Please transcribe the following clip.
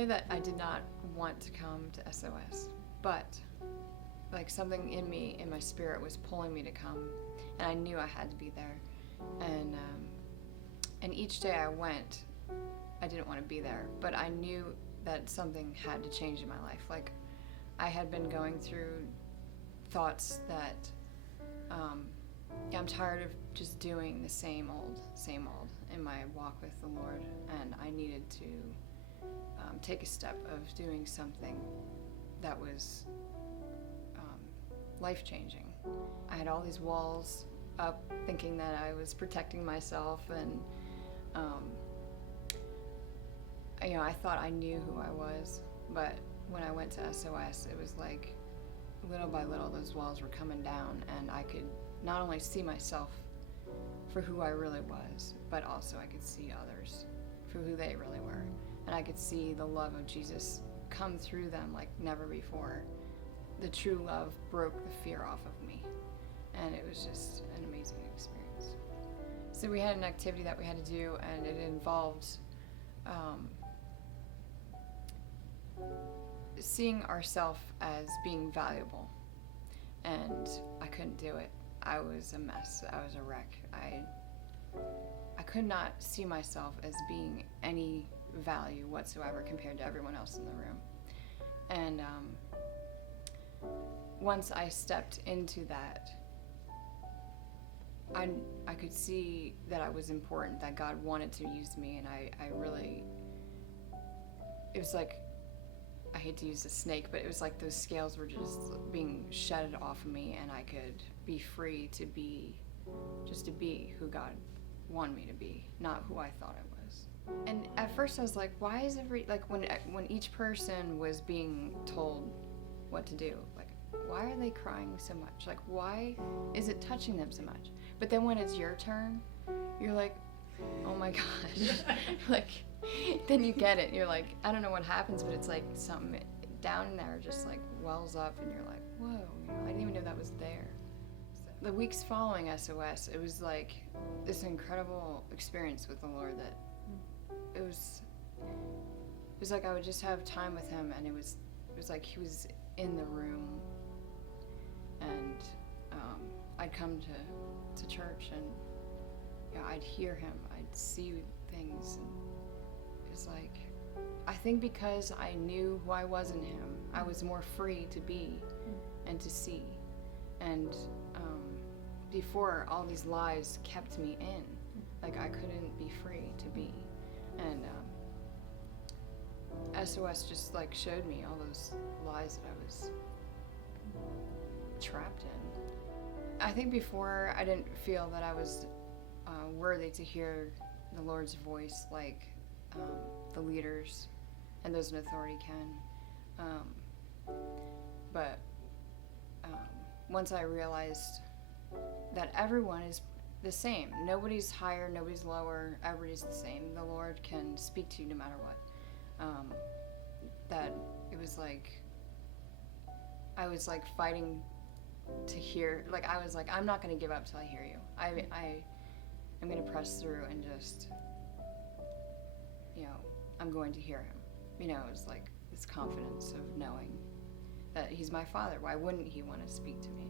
know that I did not want to come to SOS, but like something in me, in my spirit, was pulling me to come, and I knew I had to be there. And each day I went, I didn't want to be there, but I knew that something had to change in my life. Like, I had been going through thoughts that I'm tired of just doing the same old in my walk with the Lord, and I needed to take a step of doing something that was life-changing. I had all these walls up thinking that I was protecting myself, and I thought I knew who I was, but when I went to SOS, it was like little by little those walls were coming down, and I could not only see myself for who I really was, but also I could see others for who they really were, and I could see the love of Jesus come through them like never before. The true love broke the fear off of me, and it was just an amazing experience. So we had an activity that we had to do, and it involved seeing ourselves as being valuable, and I couldn't do it. I was a mess. I was a wreck. I could not see myself as being any value whatsoever compared to everyone else in the room. And once I stepped into that, I could see that I was important, that God wanted to use me, and I really, it was like, I hate to use a snake, but it was like those scales were just being shedded off of me, and I could be free to be, just to be who God wanted me to be, not who I thought I was. And at first I was like, why is when each person was being told what to do, like, why are they crying so much? Like, why is it touching them so much? But then when it's your turn, you're like, oh my gosh. Like, then you get it. You're like, I don't know what happens, but it's like something down in there just like wells up, and you're like, whoa, I didn't even know that was there. So the weeks following SOS, it was like this incredible experience with the Lord that it was like I would just have time with him, and it was like he was in the room, and I'd come to church, and I'd hear him, I'd see things, and it was like, I think because I knew who I was in him, I was more free to be and to see. And before, all these lies kept me in, like I couldn't be free to be. And SOS just like showed me all those lies that I was trapped in. I think before, I didn't feel that I was worthy to hear the Lord's voice like the leaders and those in authority can. But once I realized that everyone is the same, nobody's higher, nobody's lower, everybody's the same. The Lord can speak to you no matter what. That it was like, I was like fighting to hear, like I was like, I'm not going to give up till I hear you. I'm going to press through and just, I'm going to hear him. It was like this confidence of knowing that he's my Father. Why wouldn't he want to speak to me?